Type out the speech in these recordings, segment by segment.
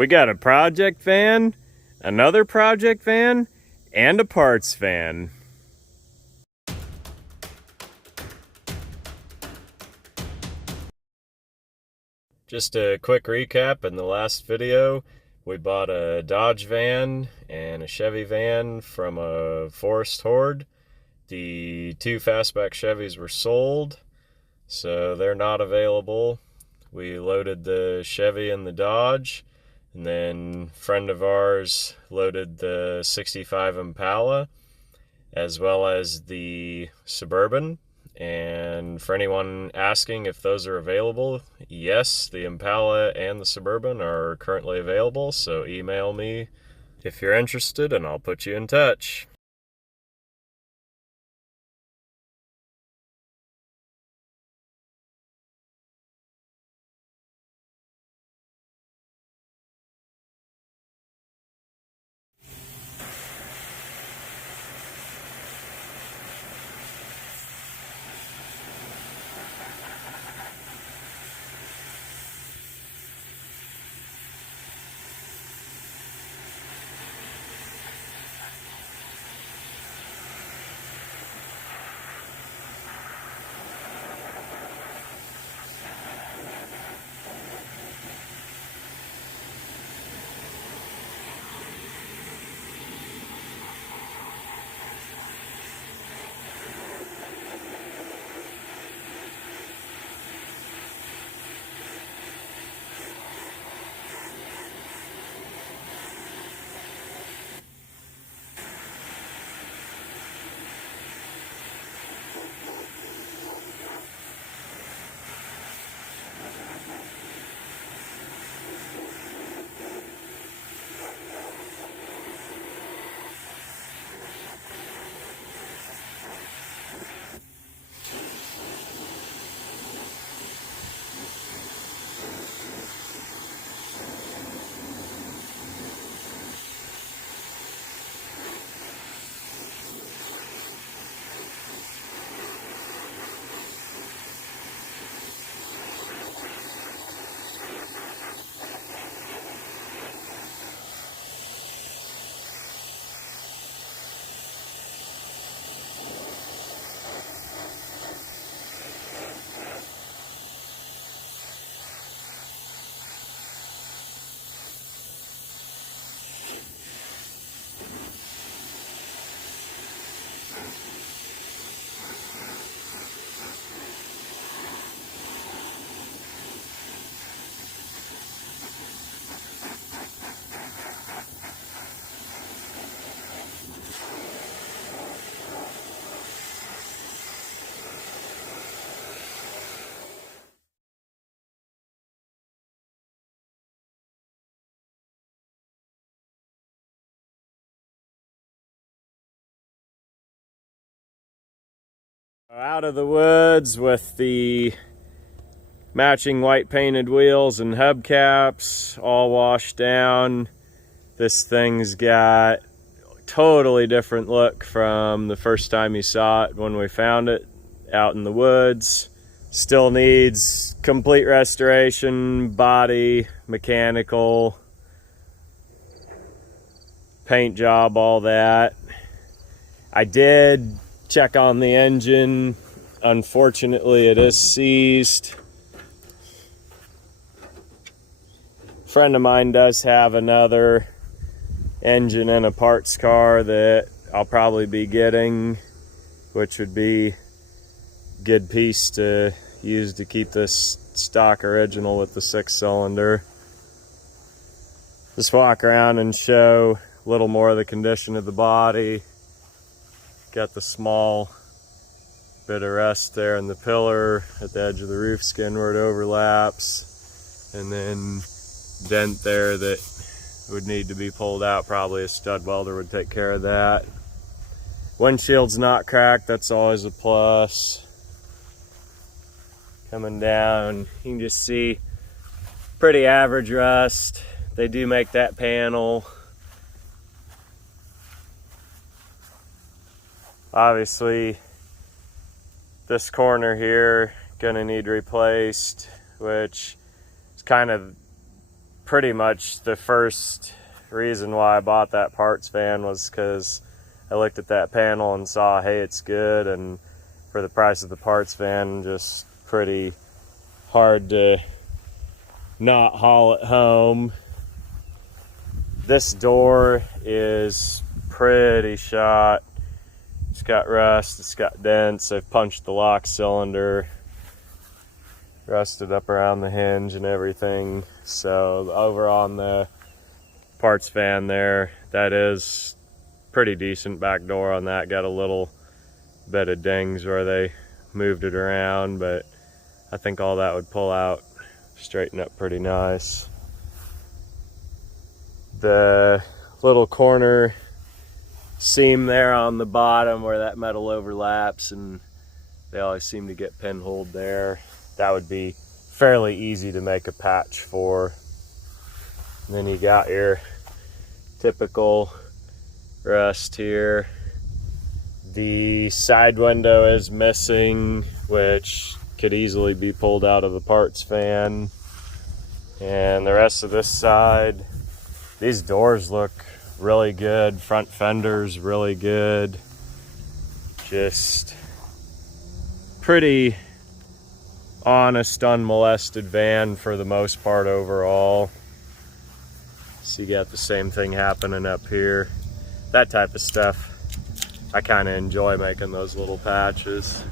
We got a project van, another project van, and a parts van. Just a quick recap. In the last video, we bought a Dodge van and a Chevy van from a forest horde. The two fastback Chevys were sold, so they're not available. We loaded the Chevy and the Dodge, and then a friend of ours loaded the 65 Impala, as well as the Suburban. And for anyone asking if those are available, yes, the Impala and the Suburban are currently available, so email me if you're interested and I'll put you in touch. Out of the woods with the matching white painted wheels and hubcaps all washed down. This thing's got a totally different look from the first time you saw it when we found it out in the woods. Still needs complete restoration, body, mechanical, paint job, all that. I did check on the engine. Unfortunately, it is seized. A friend of mine does have another engine in a parts car that I'll probably be getting, which would be a good piece to use to keep this stock original with the 6-cylinder. Just walk around and show a little more of the condition of the body. Got the small bit of rust there in the pillar at the edge of the roof skin where it overlaps, and then dent there that would need to be pulled out. Probably a stud welder would take care of that. Windshield's not cracked, that's always a plus. Coming down, you can just see pretty average rust. They do make that panel. Obviously, this corner here gonna need replaced, which is kind of pretty much the first reason why I bought that parts van was because I looked at that panel and saw, hey, it's good, and for the price of the parts van, just pretty hard to not haul it home. This door is pretty shot. It's got rust, it's got dents. I've punched the lock cylinder, rusted up around the hinge and everything. So over on the parts van there, that is pretty decent back door on that. Got a little bit of dings where they moved it around, but I think all that would pull out, straighten up pretty nice. The little corner seam there on the bottom where that metal overlaps, and they always seem to get pinholed there. That would be fairly easy to make a patch for. And then you got your typical rust here. The side window is missing, which could easily be pulled out of the parts van. And the rest of this side, these doors look really good. Front fender's really good. Just pretty honest, unmolested van for the most part overall. So you got the same thing happening up here. That type of stuff, I kind of enjoy making those little patches.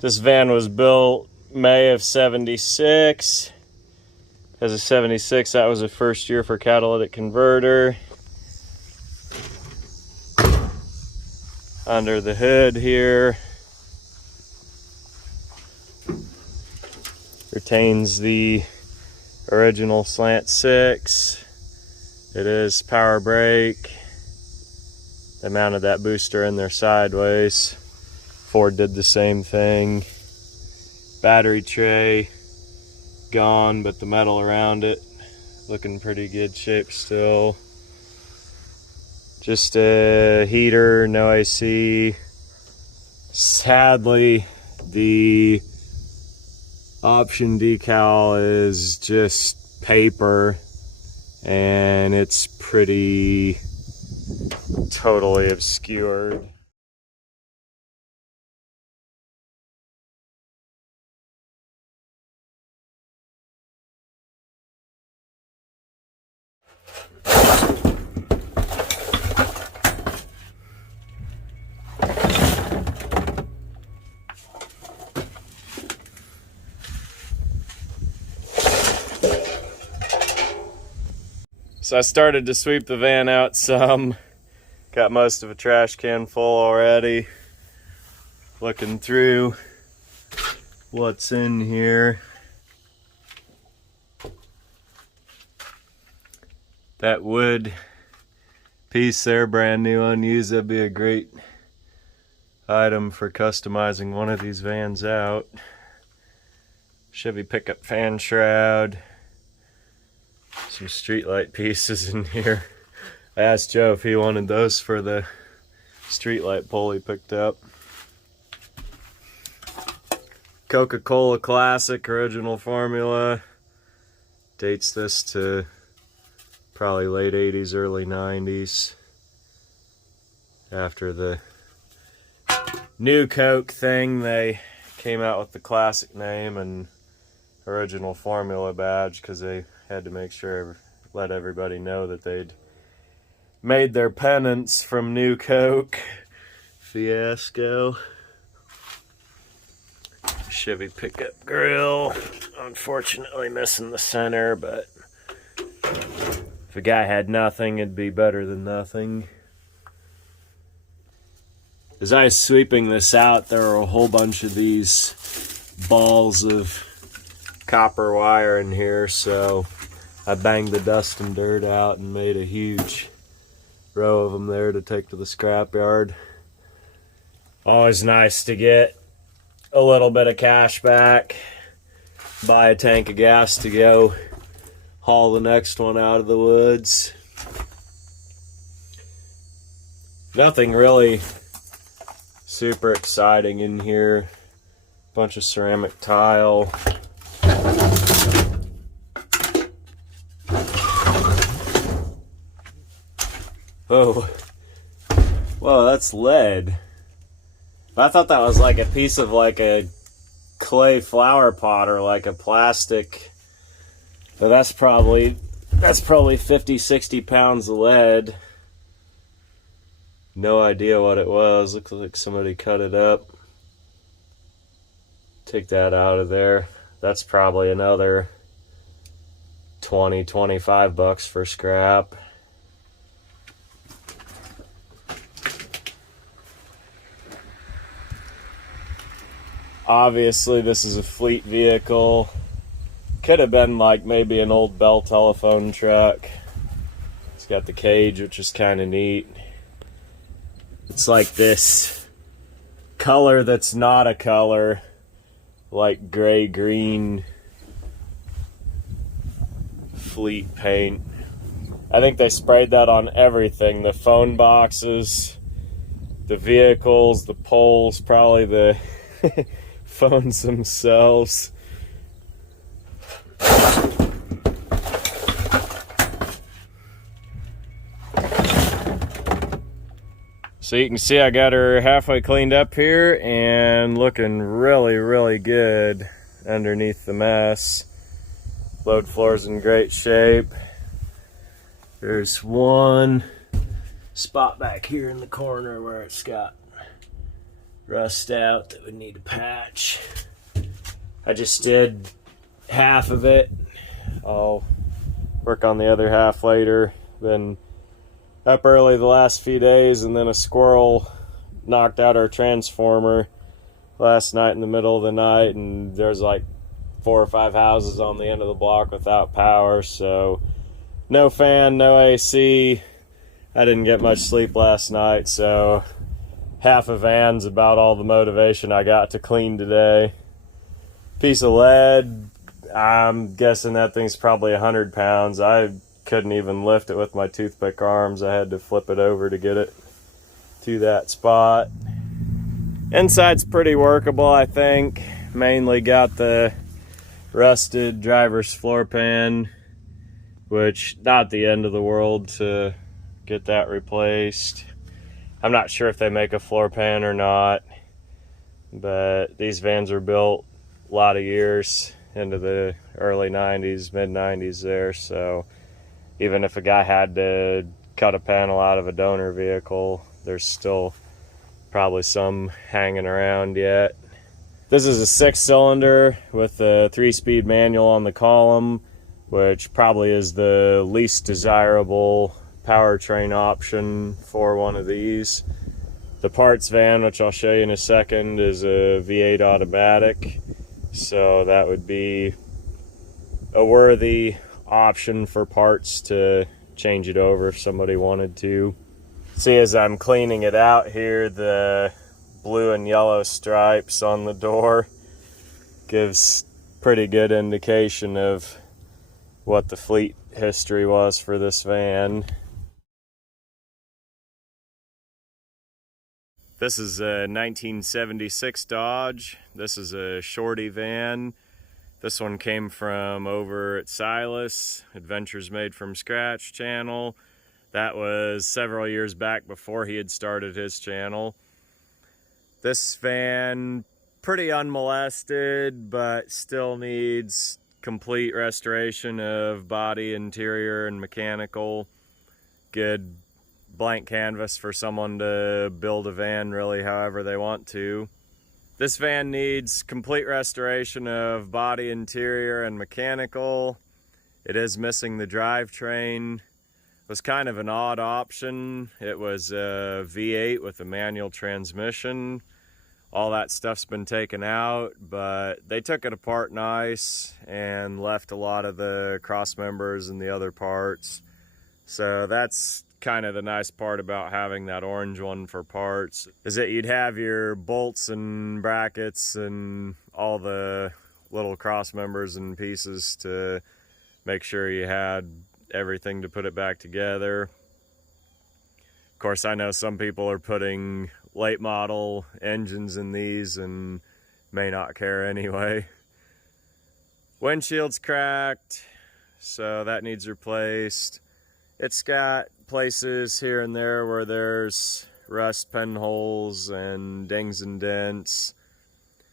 This van was built May of '76. As a '76, that was the first year for catalytic converter. Under the hood here, retains the original slant 6. It is power brake. They mounted that booster in there sideways. Ford did the same thing. Battery tray gone, but the metal around it looking pretty good shape still. Just a heater, no AC. Sadly, the option decal is just paper, and it's pretty totally obscured. So I started to sweep the van out some. Got most of a trash can full already. Looking through what's in here. That wood piece there, brand new, unused, that'd be a great item for customizing one of these vans out. Chevy pickup fan shroud. Some streetlight pieces in here. I asked Joe if he wanted those for the streetlight pole he picked up. Coca-Cola Classic original formula. Dates this to probably late 80s, early 90s. After the new Coke thing, they came out with the classic name and original formula badge because they had to make sure, let everybody know that they'd made their penance from new Coke fiasco. Chevy pickup grill, unfortunately missing the center, but if a guy had nothing, it'd be better than nothing. As I was sweeping this out, there were a whole bunch of these balls of copper wire in here, so I banged the dust and dirt out and made a huge row of them there to take to the scrapyard. Always nice to get a little bit of cash back, buy a tank of gas to go haul the next one out of the woods. Nothing really super exciting in here. Bunch of ceramic tile. Oh, whoa, that's lead. I thought that was like a piece of like a clay flower pot or like a plastic. So that's probably 50, 60 pounds of lead. No idea what it was. Looks like somebody cut it up. Take that out of there. That's probably another 20, 25 bucks for scrap. Obviously this is a fleet vehicle. Could have been like maybe an old Bell telephone truck. It's got the cage, which is kind of neat. It's like this color that's not a color, like gray green fleet paint. I think they sprayed that on everything, the phone boxes, the vehicles, the poles, probably the phones themselves. So you can see I got her halfway cleaned up here and looking really, really good underneath the mess. Load floor's in great shape. There's one spot back here in the corner where it's got rust out that would need a patch. I just did half of it. I'll work on the other half later. Been up early the last few days, and then a squirrel knocked out our transformer last night in the middle of the night, and there's like 4 or 5 houses on the end of the block without power, so no fan, no AC. I didn't get much sleep last night, so half a van's about all the motivation I got to clean today. Piece of lead, I'm guessing that thing's probably 100 pounds. I couldn't even lift it with my toothpick arms. I had to flip it over to get it to that spot. Inside's pretty workable, I think. Mainly got the rusted driver's floor pan, which not the end of the world to get that replaced. I'm not sure if they make a floor pan or not, but these vans were built a lot of years into the early 90s, mid 90s there, so even if a guy had to cut a panel out of a donor vehicle, there's still probably some hanging around yet. This is a 6-cylinder with a 3-speed manual on the column, which probably is the least desirable powertrain option for one of these. The parts van, which I'll show you in a second, is a V8 automatic, so that would be a worthy option for parts to change it over if somebody wanted to. See, as I'm cleaning it out here, the blue and yellow stripes on the door gives pretty good indication of what the fleet history was for this van. This is a 1976 Dodge. This is a shorty van. This one came from over at Silas, Adventures Made from Scratch channel. That was several years back before he had started his channel. This van, pretty unmolested, but still needs complete restoration of body, interior, and mechanical. Good blank canvas for someone to build a van really however they want to. This van needs complete restoration of body, interior, and mechanical. It is missing the drivetrain. It was kind of an odd option. It was a V8 with a manual transmission. All that stuff's been taken out, but they took it apart nice and left a lot of the cross members and the other parts. So that's kind of the nice part about having that orange one for parts, is that you'd have your bolts and brackets and all the little cross members and pieces to make sure you had everything to put it back together. Of course, I know some people are putting late model engines in these and may not care anyway. Windshield's cracked, so that needs replaced. It's got places here and there where there's rust pinholes and dings and dents.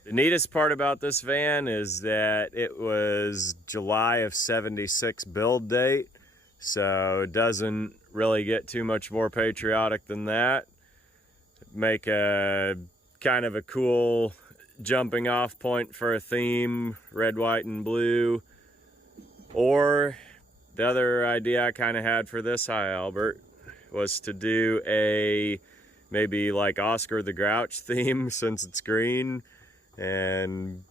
The neatest part about this van is that it was July of '76 build date, so it doesn't really get too much more patriotic than that. Make a kind of a cool jumping off point for a theme, red, white, and blue. Or the other idea I kind of had for this High Albert was to do a maybe like Oscar the Grouch theme, since it's green, and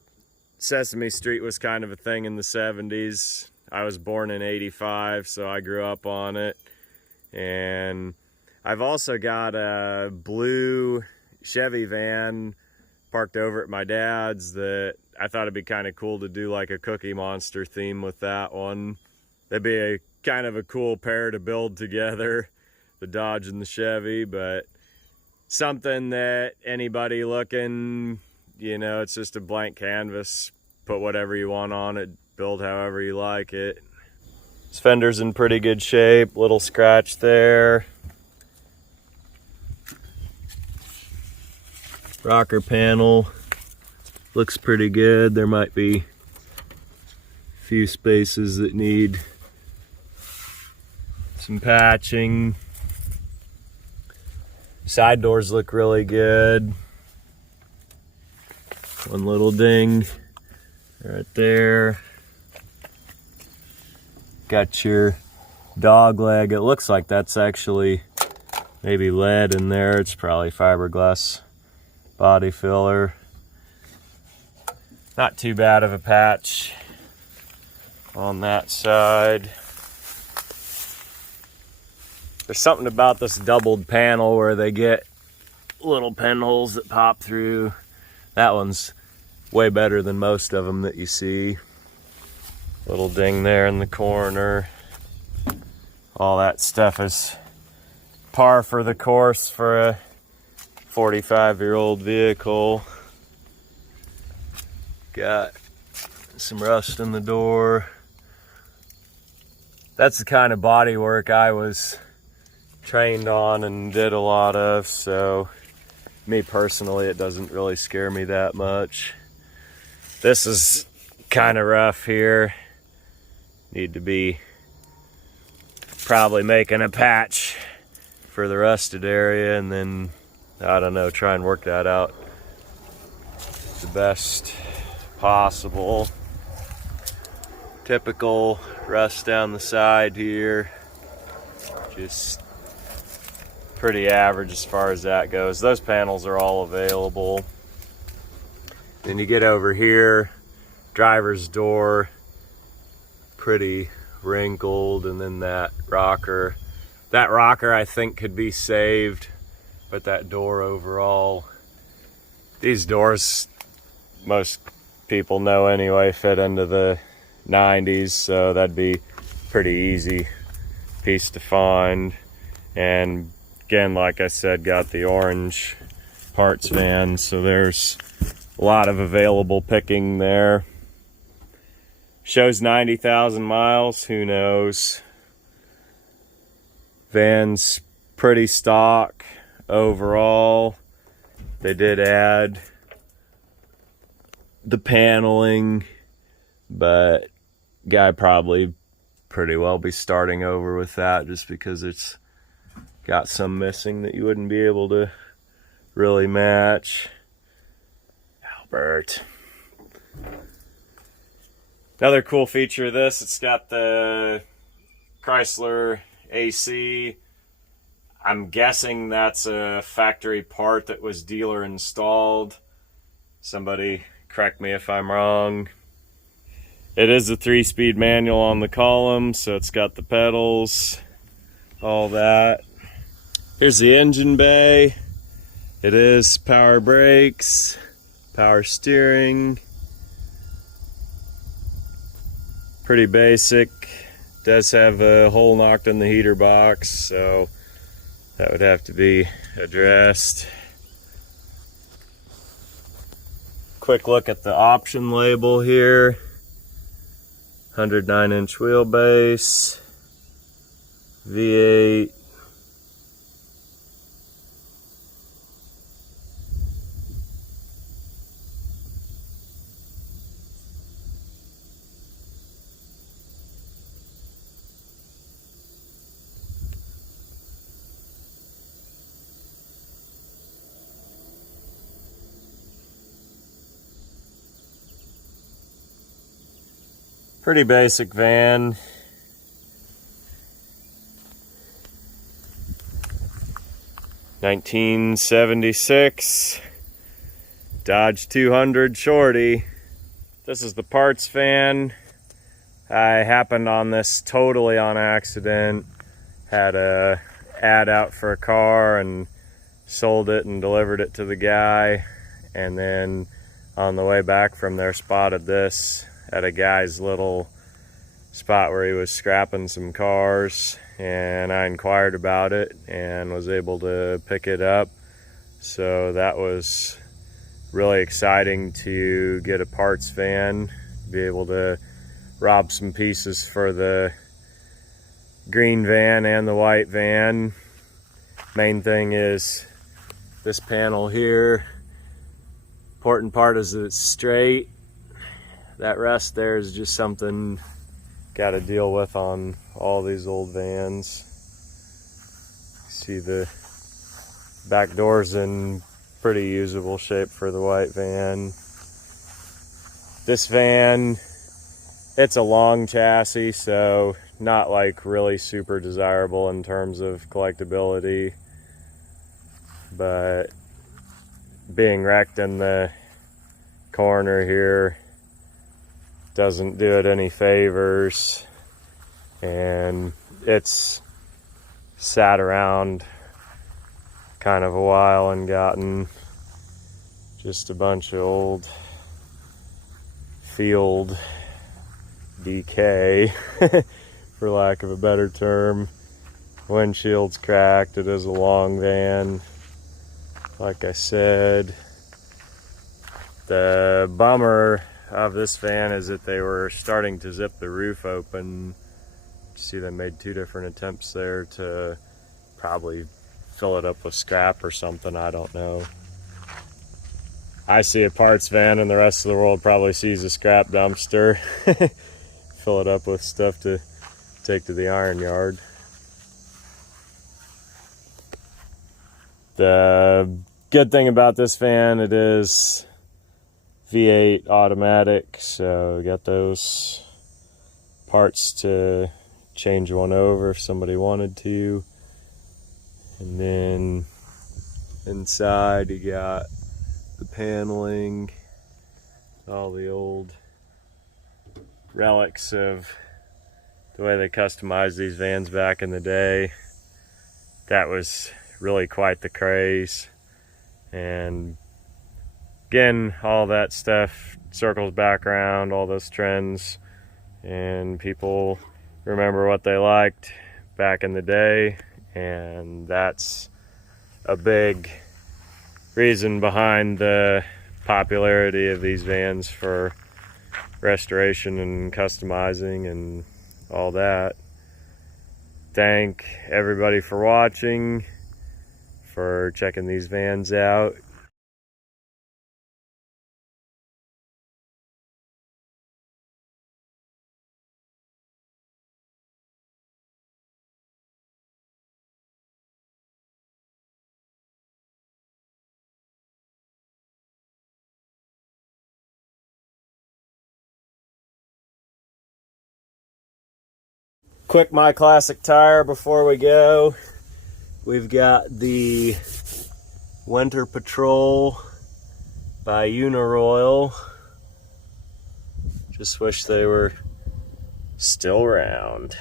Sesame Street was kind of a thing in the '70s. I was born in '85, so I grew up on it. And I've also got a blue Chevy van parked over at my dad's that I thought it'd be kind of cool to do like a Cookie Monster theme with that one. That'd be a kind of a cool pair to build together, the Dodge and the Chevy, but something that anybody looking, you know, it's just a blank canvas, put whatever you want on it, build however you like it. This fender's in pretty good shape, little scratch there. Rocker panel looks pretty good. There might be a few spaces that need some patching. Side doors look really good. One little ding right there. Got your dog leg. It looks like that's actually maybe lead in there. It's probably fiberglass body filler. Not too bad of a patch on that side. There's something about this doubled panel where they get little pinholes that pop through. That one's way better than most of them that you see. Little ding there in the corner. All that stuff is par for the course for a 45-year-old vehicle. Got some rust in the door. That's the kind of body work I was trained on and did a lot of, so me personally, it doesn't really scare me that much. This is kind of rough here. Need to be probably making a patch for the rusted area, and then I don't know, try and work that out the best possible. Typical rust down the side here, just pretty average as far as that goes. Those panels are all available. Then you get over here, driver's door, pretty wrinkled, and then that rocker. That rocker I think could be saved, but that door overall, these doors, most people know anyway, fit into the 90s, so that'd be pretty easy piece to find. And again, like I said, got the orange parts van, so there's a lot of available picking there. Shows 90,000 miles, who knows. Van's pretty stock overall. They did add the paneling, but guy probably pretty well be starting over with that, just because it's got some missing that you wouldn't be able to really match. Albert. Another cool feature of this, it's got the Chrysler AC. I'm guessing that's a factory part that was dealer installed. Somebody correct me if I'm wrong. It is a 3-speed manual on the column, so it's got the pedals, all that. Here's the engine bay. It is power brakes, power steering. Pretty basic. Does have a hole knocked in the heater box, so that would have to be addressed. Quick look at the option label here. 109-inch wheelbase, V8, Pretty basic van. '76 Dodge 200 Shorty. This is the parts van. I happened on this totally on accident. Had a ad out for a car and sold it and delivered it to the guy, and then on the way back from there spotted this at a guy's little spot where he was scrapping some cars, and I inquired about it and was able to pick it up. So that was really exciting to get a parts van, be able to rob some pieces for the green van and the white van. Main thing is this panel here. Important part is that it's straight. That rest there is just something got to deal with on all these old vans. See the back door's in pretty usable shape for the white van. This van, it's a long chassis, so not like really super desirable in terms of collectability, but being wrecked in the corner here doesn't do it any favors, and it's sat around kind of a while and gotten just a bunch of old field decay for lack of a better term. Windshield's cracked. It is a long van, like I said. The bummer of this van is that they were starting to zip the roof open. You see they made 2 different attempts there to probably fill it up with scrap or something, I don't know. I see a parts van and the rest of the world probably sees a scrap dumpster. Fill it up with stuff to take to the iron yard. The good thing about this van, it is V8 automatic, so got those parts to change one over if somebody wanted to. And then inside you got the paneling, all the old relics of the way they customized these vans back in the day. That was really quite the craze. And again, all that stuff circles back around, all those trends, and people remember what they liked back in the day, and that's a big reason behind the popularity of these vans for restoration and customizing and all that. Thank everybody for watching, for checking these vans out. Quick My Classic tire before we go. We've got the Winter Patrol by Uniroyal. Just wish they were still around.